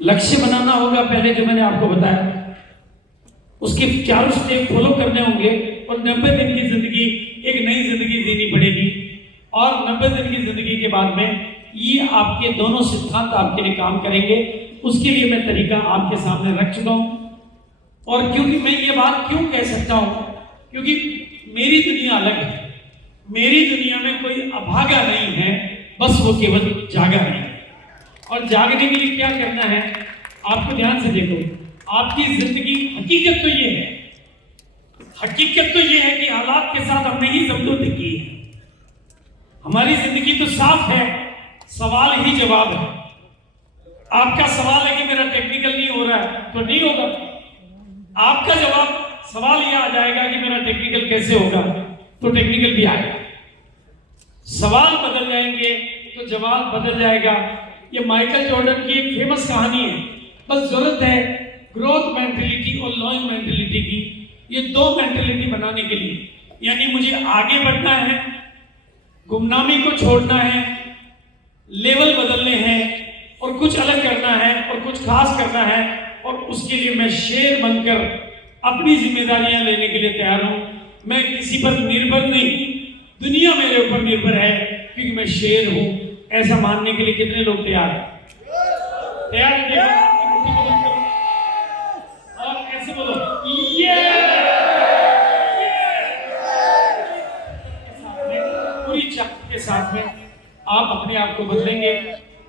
लक्ष्य बनाना होगा पहले, जो मैंने आपको बताया, उसके चारों स्टेप फॉलो करने होंगे और 90 दिन की जिंदगी एक नई जिंदगी जीनी पड़ेगी। और 90 दिन की जिंदगी के बाद में ये आपके दोनों सिद्धांत आपके लिए काम करेंगे। उसके लिए मैं तरीका आपके सामने रख चुका हूं। और क्योंकि मैं ये बात क्यों कह सकता हूं, क्योंकि मेरी दुनिया अलग है। मेरी दुनिया में कोई अभागा नहीं है, बस वो केवल जागा है। और जागने के लिए क्या करना है, आपको ध्यान से देखो। आपकी जिंदगी, हकीकत तो ये है, हकीकत तो ये है कि हालात के साथ हमने ही समझौते किए हैं। हमारी जिंदगी तो साफ है, सवाल ही जवाब है। आपका सवाल है कि मेरा टेक्निकल नहीं हो रहा है, तो नहीं होगा। आपका जवाब, सवाल यह आ जाएगा कि मेरा टेक्निकल कैसे होगा, तो टेक्निकल भी आएगा। सवाल बदल जाएंगे तो जवाब बदल जाएगा। ये माइकल जॉर्डन की एक फेमस कहानी है। बस जरूरत है ग्रोथ मेंटेलिटी और लॉइंग मेंटेलिटी की। ये दो मेंटेलिटी बनाने के लिए, यानी मुझे आगे बढ़ना है, गुमनामी को छोड़ना है, लेवल बदलने हैं और कुछ अलग करना है और कुछ खास करना है। और उसके लिए मैं शेर बनकर अपनी जिम्मेदारियां लेने के लिए तैयार हूं। मैं किसी पर निर्भर नहीं, दुनिया मेरे ऊपर निर्भर है क्योंकि मैं शेर हूं। ऐसा मानने के लिए कितने लोग तैयार हैं? तैयार है? और ऐसे बोलो, ये पूरी चाक के साथ में आप अपने आप को बदलेंगे।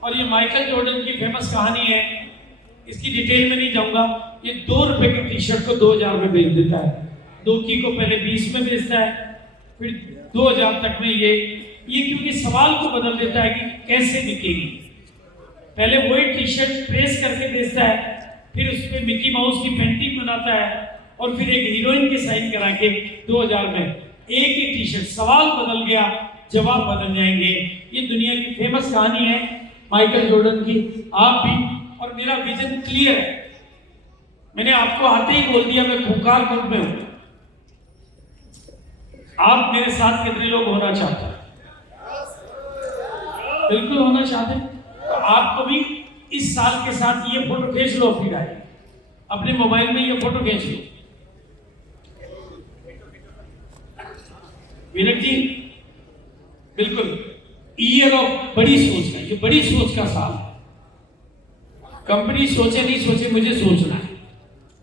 और ये माइकल जॉर्डन की फेमस कहानी है, इसकी डिटेल में नहीं जाऊंगा। ये 2 रुपए की टी शर्ट को 2000 में बेच देता है, 2 की को पहले 20 में बेचता है, फिर 2000 तक में ये क्योंकि सवाल को बदल देता है कि कैसे बिकेगी। पहले वही टी शर्ट प्रेस करके बेचता है, फिर उस पर मिकी माउस की पेंटिंग बनाता है और फिर एक हीरोइन के साइन करा के 2000 में एक ही टी शर्ट। सवाल बदल गया, जवाब बदल जाएंगे। ये दुनिया की फेमस कहानी है माइकल जॉर्डन की। आप भी, और मेरा विजन क्लियर है। मैंने आपको आते ही बोल दिया मैं खूंखार ग्रुप में हूं। आप मेरे साथ कितने लोग होना चाहते हैं? बिल्कुल होना चाहते हैं। तो आपको भी इस साल के साथ ये फोटो खींच लो अपनी डायरी, अपने मोबाइल में ये फोटो खींच लो। विनक जी, बिल्कुल ईयर ऑफ बड़ी सोच का, ये बड़ी सोच का साल है। कंपनी सोचे नहीं सोचे, मुझे सोचना है।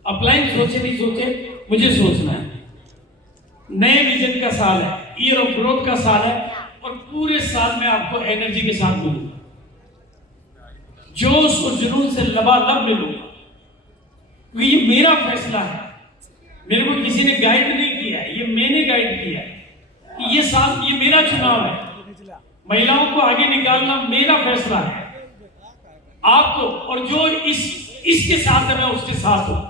अपलाइन सोचे नहीं सोचे, मुझे सोचना है। नए विजन का साल है, ईयर ऑफ ग्रोथ का साल है। और पूरे साल में आपको एनर्जी के साथ मिलूंगा, जोश और जुनून से लबालब मिलूंगा, क्योंकि ये मेरा फैसला है। मेरे को किसी ने गाइड नहीं किया है, ये मैंने गाइड किया है। ये साल, ये मेरा चुनाव है। महिलाओं को आगे निकालना मेरा फैसला है। आपको, और जो इसके साथ है मैं उसके साथ हूं।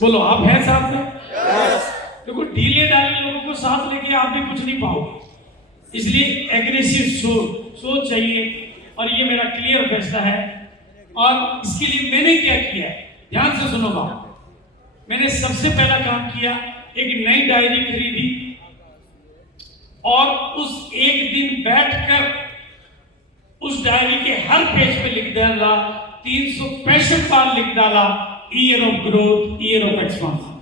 बोलो, आप हैं साथ में? देखो, ढीले डाले लोगों को साथ लेके आप भी कुछ नहीं पाओगे। इसलिए एग्रेसिव सोच चाहिए। और ये मेरा क्लियर फैसला है। और इसके लिए मैंने क्या किया है, ध्यान से सुनो बात। मैंने सबसे पहला काम किया, एक नई डायरी खरीदी और उस एक दिन बैठकर उस डायरी के हर पेज पे लिख डाला, 365 बार लिख डाला, year of growth, year of expansion.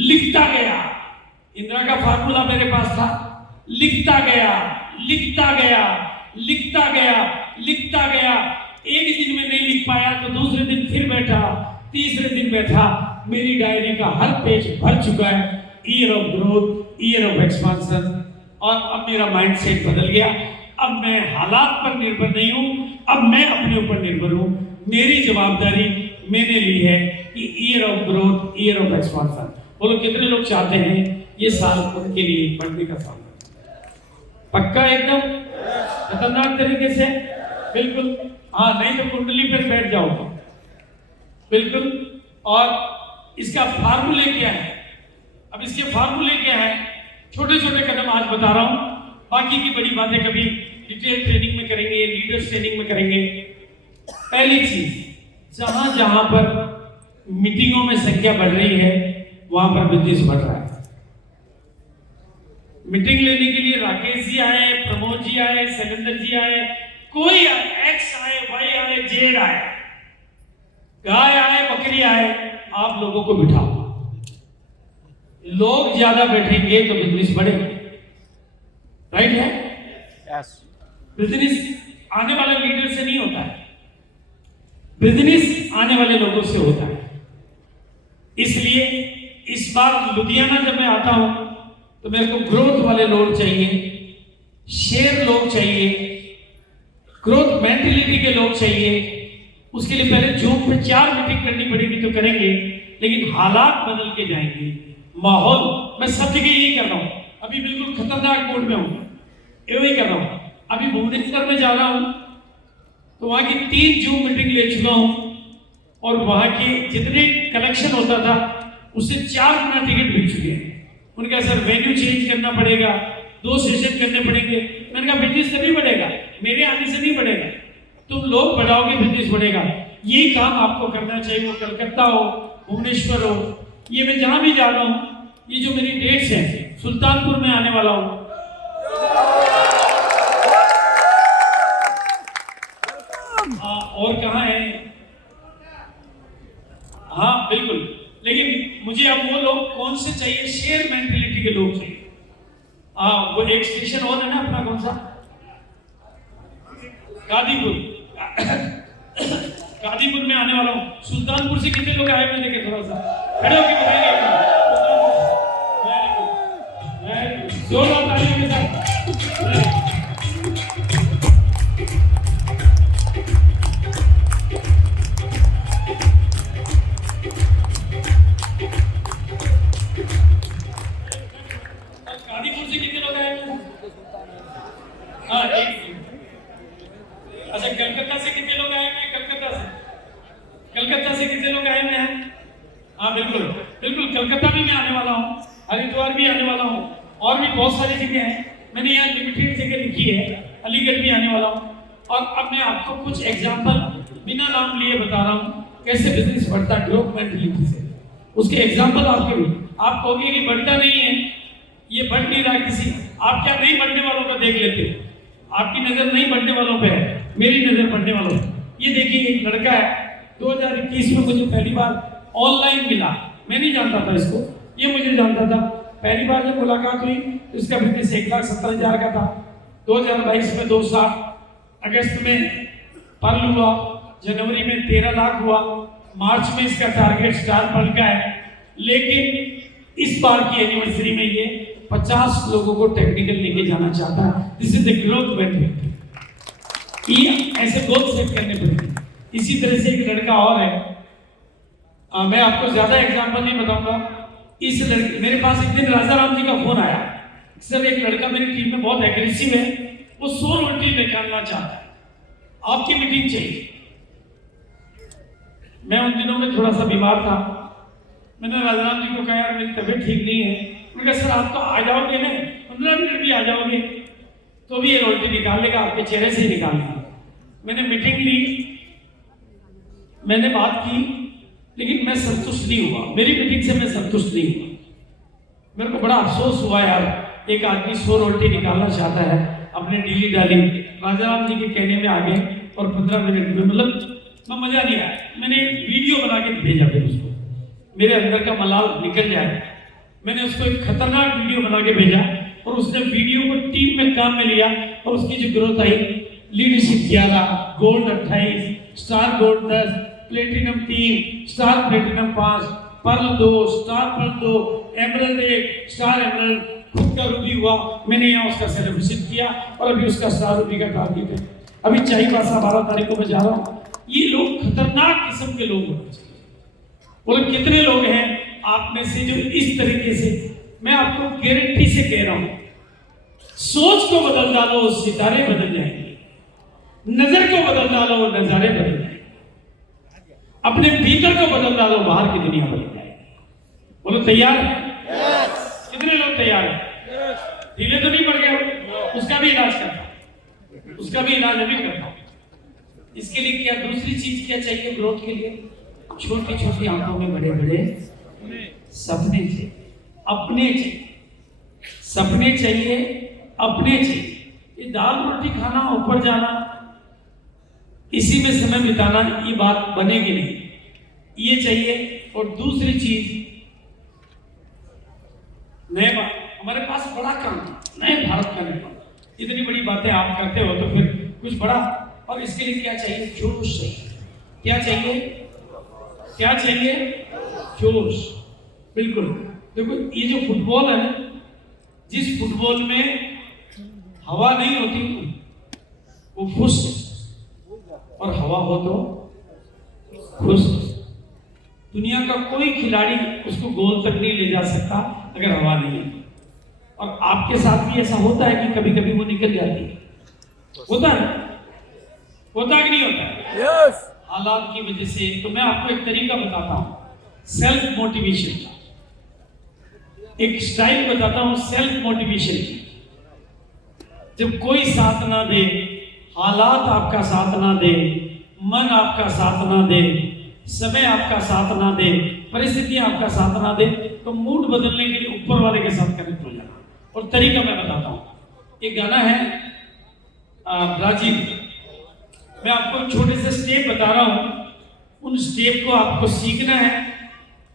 लिखता गया। इंदिरा का फार्मूला मेरे पास था। लिखता गया, लिखता गया, लिखता गया, लिखता गया। एक दिन में नहीं लिख पाया तो दूसरे दिन फिर बैठा, तीसरे दिन बैठा। मेरी डायरी का हर पेज भर चुका है year of growth, year of expansion. और अब मेरा माइंडसेट बदल गया। अब मैं हालात पर निर्भर नहीं हूं, अब मैं अपने ऊपर निर्भर हूं। मेरी जवाबदारी मैंने ली है कि year of growth, year of expansion. बोलो, कितने लोग चाहते हैं ये साल उनके लिए बढ़ने का साल? पक्का, एकदम खतरनाक तरीके से? बिल्कुल। हाँ, नहीं तो कुंडली पर बैठ जाओगे। बिल्कुल। और इसका फार्मूले क्या है? अब इसके फार्मूले क्या है? छोटे छोटे कदम आज बता रहा हूं, बाकी की बड़ी बातें कभी डिटेल ट्रेनिंग में करेंगे, लीडर्स ट्रेनिंग में करेंगे। पहली चीज, जहां जहां पर मीटिंगों में संख्या बढ़ रही है वहां पर बिजनेस बढ़ रहा है। मीटिंग लेने के लिए राकेश जी आए, प्रमोद जी आए, शैलेंद्र जी आए, कोई आए, एक्स आए, वाई आए, जे शेर आए, गाय आए, बकरी आए, आप लोगों को बिठाओ। लोग ज्यादा बैठेंगे तो बिजनेस बढ़ेगा, राइट है? यस। बिजनेस आने वाले लीडर से नहीं होता है, बिजनेस आने वाले लोगों से होता है। इसलिए इस बार लुधियाना जब मैं आता हूं तो मेरे को ग्रोथ वाले लोग चाहिए, शेयर लोग चाहिए, ग्रोथ मेंटेलिटी के लोग चाहिए। उसके लिए पहले जूम पे 4 मीटिंग करनी पड़ेगी तो करेंगे, लेकिन हालात बदल के जाएंगे, माहौल। मैं सब जगह यही कर रहा हूं, अभी बिल्कुल खतरनाक मोड में हूं, यही कर रहा हूं। अभी भुवनेश्वर में जा रहा हूं तो वहां की 3 जूम मीटिंग ले चुका हूं और वहां के जितने कलेक्शन होता था उससे 4 गुना टिकट बिक चुके हैं। उनका सर वेन्यू चेंज करना पड़ेगा, 2 सेशन करने पड़ेंगे। मैंने कहा बिजनेस तभी बढ़ेगा, मेरे आने से नहीं बढ़ेगा, तुम लोग बढ़ाओगे बिजनेस बढ़ेगा। यही काम आपको करना चाहिए, वो कलकत्ता हो, भुवनेश्वर हो, ये मैं जहां भी जा रहा हूं, ये जो मेरी डेट्स हैं, सुल्तानपुर में आने वाला हूं, और कहां है, हाँ बिल्कुल। लेकिन मुझे अब वो लोग कौन से चाहिए, शेयर मेंटेलिटी के लोग चाहिए। वो एक स्टेशन और है ना अपना, कौन सा, कादीपुर कादीपुर में आने वाला हूं। सुल्तानपुर से कितने लोग आए मैं देखे, थोड़ा सा खड़े होकर बताइए। जोरदार तालियों के साथ। कादीपुर से कितने लोग आए? हाँ, एक। अच्छा, कलकत्ता से कितने लोग आए हैं? कलकत्ता से कितने लोग आए हैं? हाँ बिल्कुल बिल्कुल, कलकत्ता भी मैं आने वाला हूँ, हरिद्वार भी आने वाला हूँ, और भी बहुत सारी जगह हैं। मैंने यहाँ लिमिटेड जगह लिखी है, अलीगढ़ भी आने वाला हूँ। और अब मैं आपको कुछ एग्जाम्पल बिना नाम लिए बता रहा हूँ कैसे बिजनेस बढ़ता है ग्रोथ मेंटेलिटी से। उसके एग्जाम्पल आपके भी, आप कहोगे कि बढ़ता नहीं है, ये बढ़ नहीं रहा किसी, आप क्या नहीं बढ़ने वालों का देख लेते हो? आपकी नजर नहीं बढ़ने वालों पे है, मेरी नजर बढ़ने वालों पे। ये देखिए, एक लड़का है, 2021 में मुझे पहली बार ऑनलाइन मिला, मैं नहीं जानता था इसको, ये मुझे जानता था। पहली बार जब मुलाकात हुई तो इसका बिजनेस 1,70,000 का था। 2022 में 2 साल, अगस्त में पर्ल हुआ, जनवरी में 13 लाख हुआ, मार्च में इसका टारगेट स्टार पर्ल का है। लेकिन इस बार की एनिवर्सरी में ये 50 लोगों को टेक्निकल लेके जाना चाहता है। This is the growth mentality. ये ऐसे गोल सेट करने पड़ेंगे। इसी तरह से एक लड़का और है, मैं आपको ज्यादा एग्जांपल नहीं बताऊंगा। इस लड़के, मेरे पास एक दिन राजा राम जी का फोन आया, सर एक लड़का मेरी टीम में बहुत एग्रेसिव है, वो 100 रोटी निकालना चाहता है, आपकी मीटिंग चाहिए। मैं उन दिनों में थोड़ा सा बीमार था, मैंने राजा राम जी को कहा यार मेरी तबीयत ठीक नहीं है। मैंने कहा सर आप तो आ जाओगे ना, 15 मिनट भी आ जाओगे तो भी ये रोटी निकाल लेगा, आपके चेहरे से ही निकाल लेगा। मैंने मीटिंग ली, मैंने बात की, लेकिन मैं संतुष्ट नहीं हुआ, मेरी मीटिंग से मैं संतुष्ट नहीं हुआ। मेरे को बड़ा अफसोस हुआ यार, एक आदमी 100 रोटी निकालना चाहता है, अपने डीली डाली राजा राम जी के कहने में आ गए और 15 मिनट में, मतलब मजा नहीं आया। मैंने वीडियो बना के भेजा फिर उसको, मेरे अंदर का मलाल निकल जाए। मैंने उसको एक खतरनाक वीडियो बना के भेजा और उसने वीडियो को टीम में काम में लिया और उसकी जो ग्रोथ आई, leadership 11, gold 28, star gold 10, platinum 3, star platinum 5, pearl 2, star pearl 2, emerald 1, star emerald, खुद का रूबी हुआ। मैंने यहाँ उसका सेलिब्रेशन किया और अभी उसका स्टार रूबी का टारगेट है। अभी चाईबासा 12 तारीख को मैं जा रहा हूँ। ये लोग खतरनाक किस्म के लोग होने चाहिए। बोले कितने लोग हैं आप में से जो इस तरीके से, मैं आपको गारंटी से कह रहा हूं, सोच को बदल डालो सितारे बदल जाएंगे, नजर को बदल डालो नजारे बदल जाएंगे, अपने भीतर को बदल डालो बाहर की दुनिया बदल जाएगी। बोलो तैयार है? कितने लोग तैयार हैं? धीरे तो नहीं पड़ गया, उसका भी इलाज करता, उसका भी इलाज अभी करता। इसके लिए क्या, दूसरी चीज क्या चाहिए ग्रोथ के लिए? छोटी छोटी आंखों में बड़े बड़े सपने चाहिए, अपने चाहिए, सपने चाहिए, अपने चाहिए। ये दाल रोटी खाना, ऊपर जाना, इसी में समय बिताना, ये बात बनेगी नहीं, ये चाहिए। और दूसरी चीज, नए हमारे पास बड़ा काम, नए भारत का निर्माण, इतनी बड़ी बातें आप करते हो तो फिर कुछ बड़ा, और इसके लिए क्या चाहिए? जोश चाहिए। क्या चाहिए? क्या चाहिए? जोश। बिल्कुल। देखो ये जो फुटबॉल है, जिस फुटबॉल में हवा नहीं होती वो फुस, और हवा हो तो खुश। दुनिया का कोई खिलाड़ी उसको गोल तक नहीं ले जा सकता अगर हवा नहीं है। और आपके साथ भी ऐसा होता है कि कभी कभी वो निकल जाती है, होता है? होता है कि नहीं होता? यस। हालात की वजह से। तो मैं आपको एक तरीका बताता हूं, सेल्फ मोटिवेशन का एक स्टाइल बताता हूं, सेल्फ मोटिवेशन की। जब कोई साथ ना दे, हालात आपका साथ ना दे, मन आपका साथ ना दे, समय आपका साथ ना दे, परिस्थितियां आपका साथ ना दे, तो मूड बदलने के लिए ऊपर वाले के साथ कनेक्ट हो जाना। और तरीका मैं बताता हूं। एक गाना है ब्राजील, मैं आपको छोटे से स्टेप बता रहा हूं, उन स्टेप को आपको सीखना है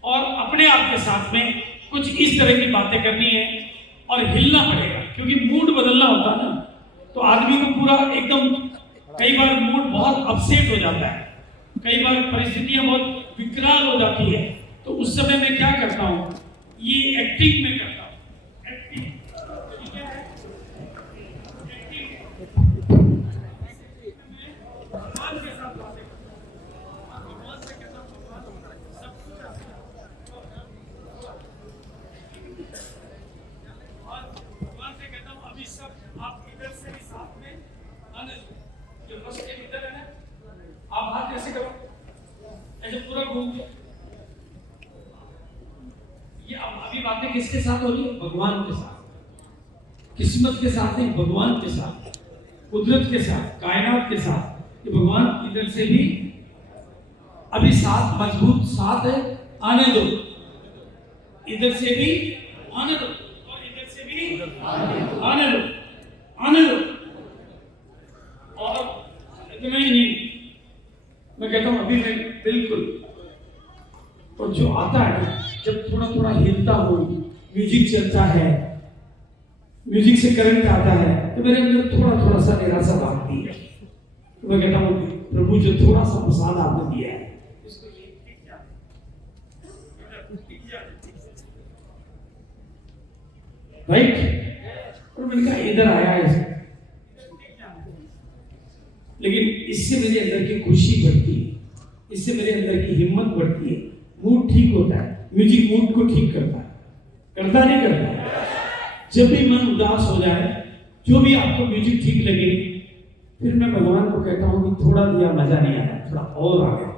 और अपने आप के साथ में कुछ इस तरह की बातें करनी है और हिलना पड़ेगा, क्योंकि मूड बदलना होता है ना, तो आदमी को पूरा एकदम, कई बार मूड बहुत अपसेट हो जाता है, कई बार परिस्थितियां बहुत विकराल हो जाती है, तो उस समय मैं क्या करता हूं, ये एक्टिंग में करता हूं। एक्टिंग आप हाथ कैसे करो, ऐसे पूरा घूम के। ये अभी बातें किसके साथ हो रही है? भगवान के साथ, किस्मत के साथ नहीं, भगवान के साथ, कुदरत के साथ, कायनात के साथ। ये भगवान इधर से भी अभी साथ, मजबूत साथ है, आने दो, इधर से भी आने दो, और इधर से भी आने दो, आने दो। और इतना ही नहीं, मैं कहता हूं अभी मैं बिल्कुल, और जो आता है जब थोड़ा थोड़ा हिलता हो, म्यूजिक चलता है, म्यूजिक से करंट आता है, तो मेरे अंदर थोड़ा थोड़ा सा निराशा भागती है। तो मैं कहता हूं प्रभु जो थोड़ा सा प्रसाद आपने दिया है उसको राइट, और मैंने कहा इधर आया है, लेकिन इससे मेरे अंदर की खुशी बढ़ती है, इससे मेरे अंदर की हिम्मत बढ़ती है, मूड ठीक होता है। म्यूजिक मूड को ठीक करता है, करता नहीं करता? जब भी मन उदास हो जाए, जो भी आपको म्यूजिक ठीक लगे, फिर मैं भगवान को कहता हूं कि थोड़ा दिया, मजा नहीं आया, थोड़ा और आ गया,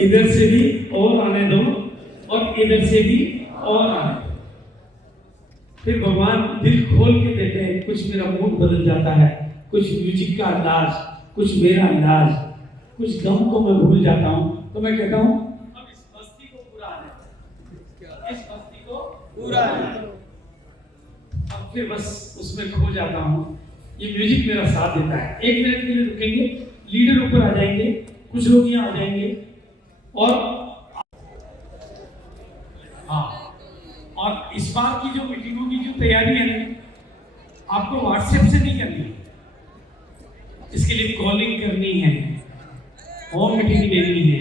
इधर से भी और आने दो, और इधर से भी और आने दो। फिर भगवान दिल खोल के देते हैं, कुछ मेरा मूड बदल जाता है, कुछ म्यूजिक का अंदाज, कुछ मेरा अंदाज, कुछ गम को मैं भूल जाता हूं। तो मैं कहता हूं अब इस मस्ती को पूरा आने दो, इस मस्ती को पूरा आने दो। अब फिर बस उसमें खो जाता हूं, ये म्यूजिक मेरा साथ देता है। एक मिनट के लिए रुकेंगे, लीडर ऊपर आ जाएंगे, कुछ लोग यहाँ आ जाएंगे, और हाँ, और इस बार की जो मीटिंगों की जो तैयारी है ना, आपको व्हाट्सएप से नहीं करनी, इसके लिए कॉलिंग करनी है, होम मीटिंग लेनी है,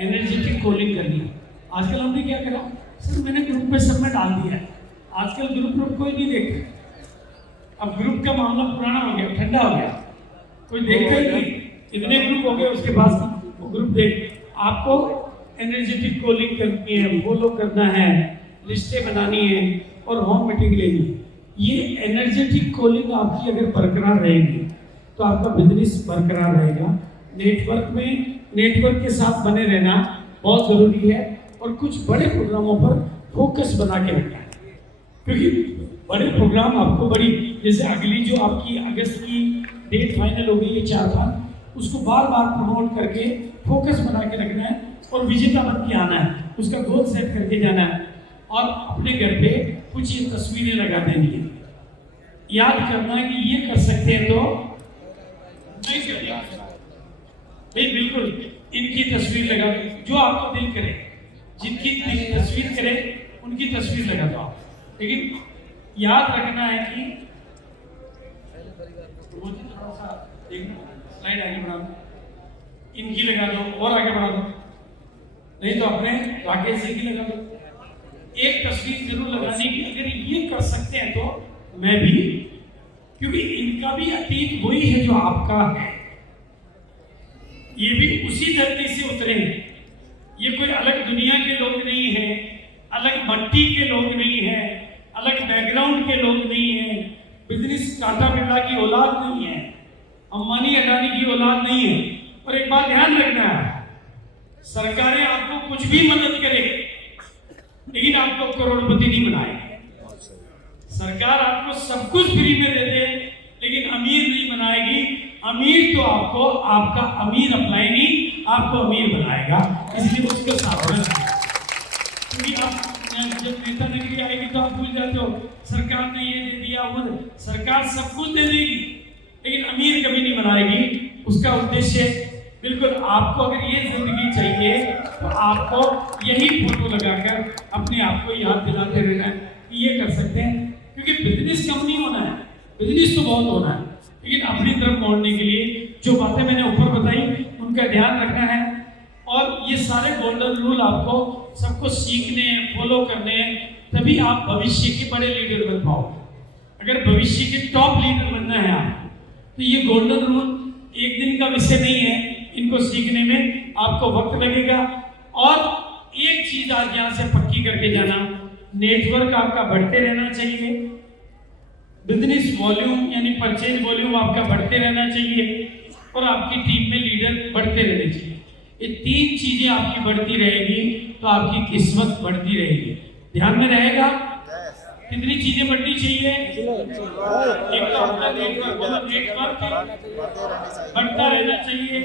एनर्जेटिक कॉलिंग करनी है। आजकल हमने क्या करा, सर मैंने ग्रुप में सब में डाल दिया है, आजकल ग्रुप कोई नहीं देखता। अब ग्रुप का मामला पुराना हो गया, ठंडा हो गया, कोई देखता ही नहीं। इतने ग्रुप हो गए उसके पास, वो ग्रुप देख। आपको एनर्जेटिक कॉलिंग करनी है, फॉलो करना है, लिस्टें बनानी है और होम मीटिंग लेनी है। ये एनर्जेटिक कॉलिंग आपकी अगर बरकरार रहेगी तो आपका बिजनेस बरकरार रहेगा। नेटवर्क के साथ बने रहना बहुत जरूरी है, और कुछ बड़े प्रोग्रामों पर फोकस बना के रखना है, क्योंकि बड़े प्रोग्राम आपको बड़ी, जैसे अगली जो आपकी अगस्त की डेट फाइनल हो गई है 4 तारीख, उसको बार बार प्रमोट करके फोकस बना के रखना है और विजेता बन के आना है, उसका गोल सेट करके जाना है। और अपने घर पे कुछ ये तस्वीरें लगा देनी है, याद करना है कि ये कर सकते हैं तो नहीं बिल्कुल, इनकी तस्वीर लगा जो आपको दिल करे, जिनकी तस्वीर करे उनकी तस्वीर लगा दो आप। लेकिन याद रखना है कि थोड़ा सा स्लाइड आगे बढ़ा दो, इनकी लगा दो और आगे बढ़ा दो, नहीं तो अपने राकेश जी की लगा दो। एक तस्वीर जरूर लगाने की, अगर ये कर सकते हैं तो मैं भी, क्योंकि इनका भी अतीत वही है जो आपका है, ये भी उसी धरती से उतरे हैं, ये कोई अलग दुनिया के लोग नहीं हैं, अलग मट्टी के लोग नहीं हैं, अलग बैकग्राउंड के लोग नहीं हैं, बिजनेस टाटा बिरला की औलाद नहीं है, अंबानी अडानी की औलाद नहीं है। और एक बात ध्यान रखना है, सरकारें आपको कुछ भी मदद करे लेकिन आपको करोड़पति नहीं बनाएगी। सरकार आपको सब कुछ फ्री में दे दे लेकिन अमीर नहीं बनाएगी। अमीर तो आपको आपका अमीर अपनाएगी, आपको अमीर बनाएगा, इसलिए उसको सावधान रखिए। क्योंकि आप जब नेता नगरी आएगी तो आप भूल जाते हो सरकार ने ये दे दिया, वो सरकार सब कुछ दे देगी लेकिन अमीर कभी नहीं बनाएगी। उसका उद्देश्य बिल्कुल, आपको अगर ये जिंदगी चाहिए तो आपको यही फोटो लगाकर अपने आप को याद दिलाते रहना है कि ये कर सकते हैं। क्योंकि बिजनेस कम नहीं होना है, बिजनेस तो बहुत होना है, लेकिन अपनी तरफ मोड़ने के लिए जो बातें मैंने ऊपर बताई उनका ध्यान रखना है। और ये सारे गोल्डन रूल आपको सबको सीखने हैं, फॉलो करने हैं, तभी आप भविष्य के बड़े लीडर बन पाओगे। अगर भविष्य के टॉप लीडर बनना है आपको तो ये गोल्डन रूल एक दिन का विषय नहीं है, इनको सीखने में आपको वक्त लगेगा। और एक चीज आज यहाँ से पक्की करके जाना, नेटवर्क आपका बढ़ते रहना चाहिए, बिजनेस वॉल्यूम यानी परचेज वॉल्यूम आपका बढ़ते रहना चाहिए, और आपकी टीम में लीडर बढ़ते रहने चाहिए। ये तीन चीजें आपकी बढ़ती रहेगी तो आपकी किस्मत बढ़ती रहेगी। ध्यान में रहेगा? कितनी चीजें बढ़नी चाहिए? एक तो आपका नेटवर्क बढ़ता रहना चाहिए,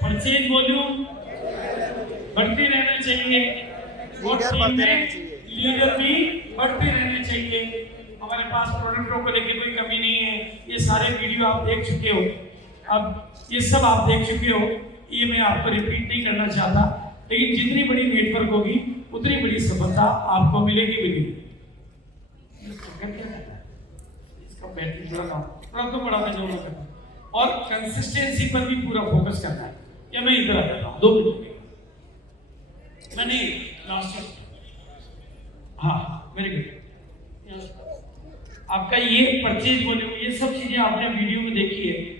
परचेज वॉल्यूम बढ़ते रहना चाहिए, और टीम में लीडर भी बढ़ते रहने चाहिए। हमारे पास प्रोडक्टों को लेकर कोई कमी नहीं है, ये सारे वीडियो आप देख चुके हो, अब ये सब आप देख चुके हो, ये मैं आपको रिपीट नहीं करना चाहता। लेकिन जितनी बड़ी नेटवर्क होगी उतनी बड़ी सफलता आपको मिलेगी। इसका बैटरी थोड़ा तो बड़ा जोर करना और कंसिस्टेंसी पर भी पूरा फोकस करना है। या मैं इधर आ जाता हूँ 2 मिनट, मैंने लास्ट, हाँ वेरी गुड। आपका ये परचेज वॉल्यूम, ये सब चीजें आपने वीडियो में देखी है।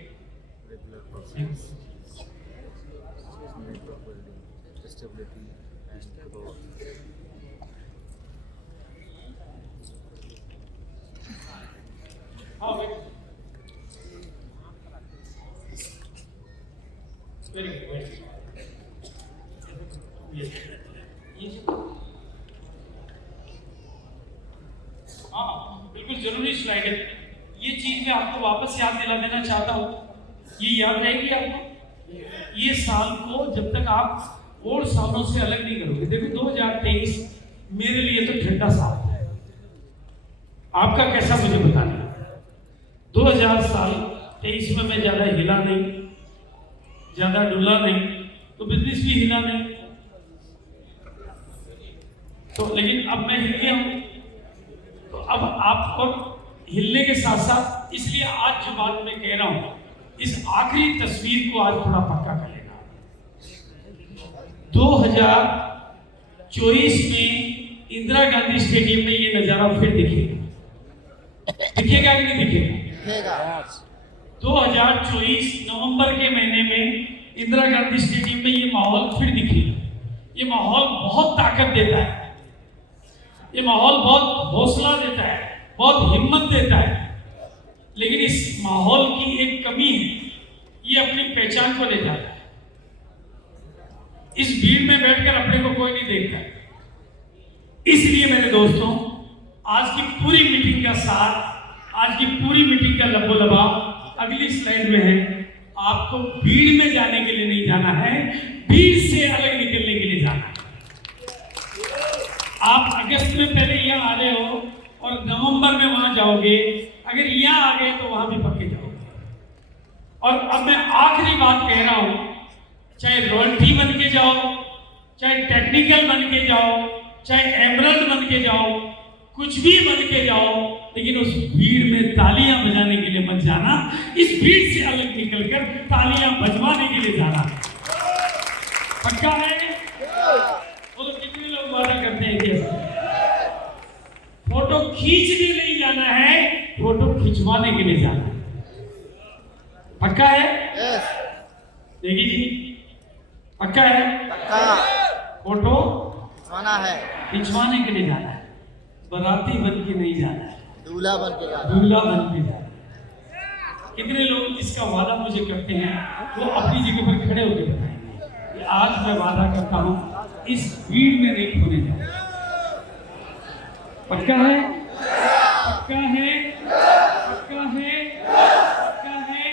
हाँ बिल्कुल जरूरी स्लाइड है। ये चीज मैं आपको वापस याद दिला देना चाहता हूँ, ये याद रहेगी आपको। ये साल को जब तक आप और सालों से अलग नहीं करोगे, देखो 2023 मेरे लिए तो ठंडा साल है, आपका कैसा मुझे बताना। 2023 में मैं ज्यादा हिला नहीं, ज्यादा डुला नहीं, तो बिजनेस भी हिला नहीं, तो लेकिन अब मैं हिल गया हूं, तो अब आपको हिलने के साथ साथ, इसलिए आज जो बात मैं कह रहा हूं, इस आखिरी तस्वीर को आज थोड़ा पक्का कर लेना। 2024 में इंदिरा गांधी स्टेडियम में ये नजारा फिर दिखेगा, दिखेगा कि नहीं दिखेगा? 2024 नवंबर के महीने में इंदिरा गांधी स्टेडियम में ये माहौल फिर दिखेगा। ये माहौल बहुत ताकत देता है, ये माहौल बहुत हौसला देता है, बहुत हिम्मत देता है। लेकिन इस माहौल की एक कमी है, ये अपनी पहचान को ले जाता है। इस भीड़ में बैठकर अपने को कोई नहीं देखता है। इसलिए मेरे दोस्तों, आज की पूरी मीटिंग का सार, आज की पूरी मीटिंग का लबोलबाब अगली स्लाइड में है। आपको भीड़ में जाने के लिए नहीं जाना है, भीड़ से अलग निकलने के लिए जाना है। आप अगस्त में पहले यहाँ आ रहे हो और नवंबर में वहां जाओगे, अगर यहाँ आ गए तो वहां भी पक्के जाओगे। और अब मैं आखिरी बात कह रहा हूं, चाहे रॉयल्टी बन के जाओ, चाहे टेक्निकल बन के जाओ, चाहे एमरल्ड बन के जाओ, कुछ भी बन के जाओ, लेकिन उस भीड़ में तालियां बजाने के लिए मत जाना। इस भीड़ से अलग निकलकर तालियां बजवाने के लिए जाना। पक्का है? बोलो कितने लोग वादा करते हैं कि फोटो खींचने नहीं जाना है, फोटो खिंचवाने के लिए जाना है। पक्का है? देखिए जी, पक्का है? पक्का। फोटो माना है, खिंचवाने के लिए जाना है, बाराती बन के नहीं जाना है, दूल्हा बन के जाना। दूल्हा बन के जाना है। कितने लोग इसका वादा मुझे करते हैं, वो अपनी जगह पर खड़े होकर बताएंगे कि आज मैं वादा करता हूं इस भीड़ में नहीं खोने जाना। पक्का है? पक्का है? पक्का है? पक्का है?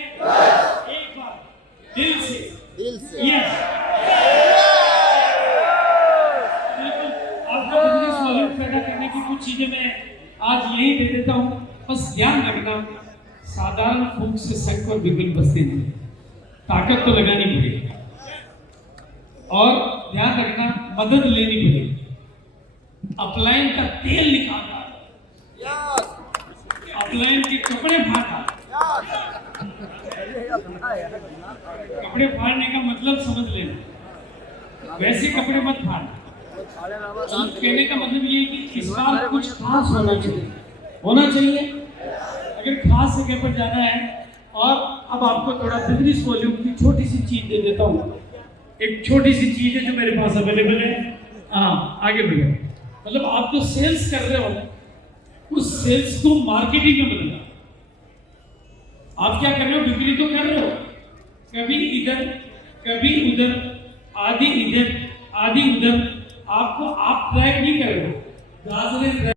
एक बार दिल से, दिल से। यस। बिल्कुल, आपका बिजनेस वॉल्यूम पैदा करने की कुछ चीजें मैं आज यही दे देता हूं। बस ध्यान रखना, साधारण फूंक से शंख और बिगुल बसते नहीं, ताकत तो लगानी पड़ेगी, और ध्यान रखना मदद लेनी पड़ेगी। अपलाइन का तेल निकालना, अपलाइन के कपड़े फाड़ना। कपड़े फाड़ने का मतलब समझ लेना, वैसे कपड़े मत फाड़ना। कहने का मतलब ये है कि इस बार कुछ खास होना चाहिए, होना चाहिए। अगर खास जगह पर जाना है, और अब आपको थोड़ा बिजनेस वॉल्यूम की छोटी सी चीज दे देता हूँ। एक छोटी सी चीज है जो मेरे पास अवेलेबल है। हाँ, आगे बढ़ो। मतलब आप जो सेल्स कर रहे हो, उस सेल्स को मार्केटिंग में बदलना। आप क्या कर रहे हो? बिक्री तो कर रहे हो, कभी इधर कभी उधर, आधी इधर आधी उधर। आपको आप ट्रैक नहीं कर रहे हो, गाजरे